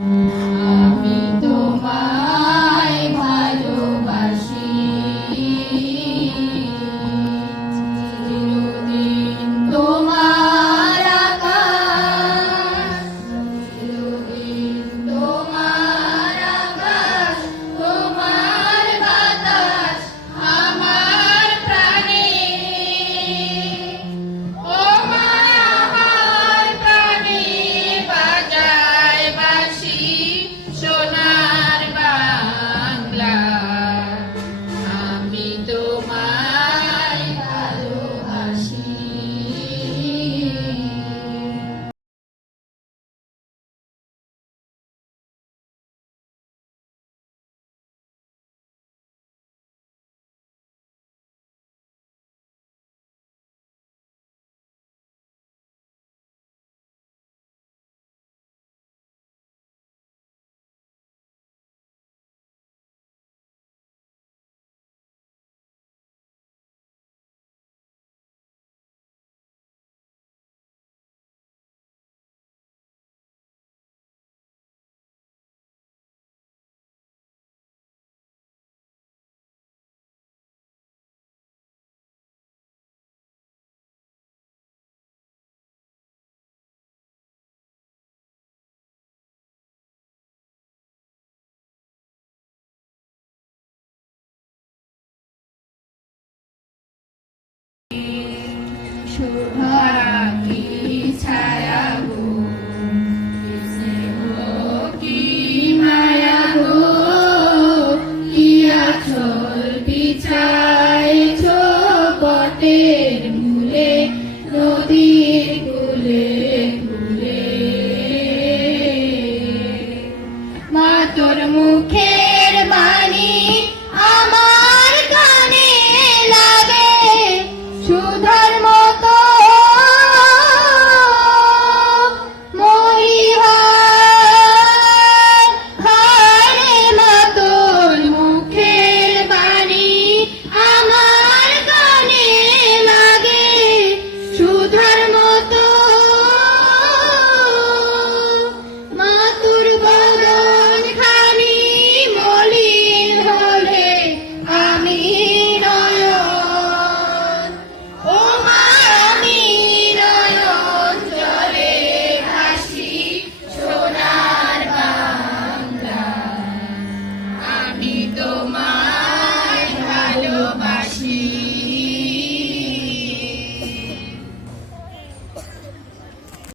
Música to her. மொழியே